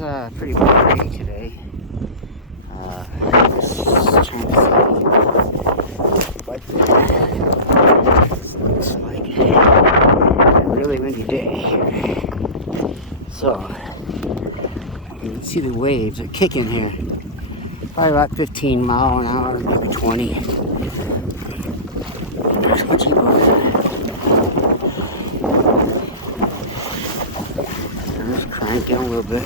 pretty pretty today. Just trying to see what this looks like. A really windy day here. So, you can see the waves are kicking here. Probably about 15 miles an hour, maybe 20. There's much more. Just crank down a little bit.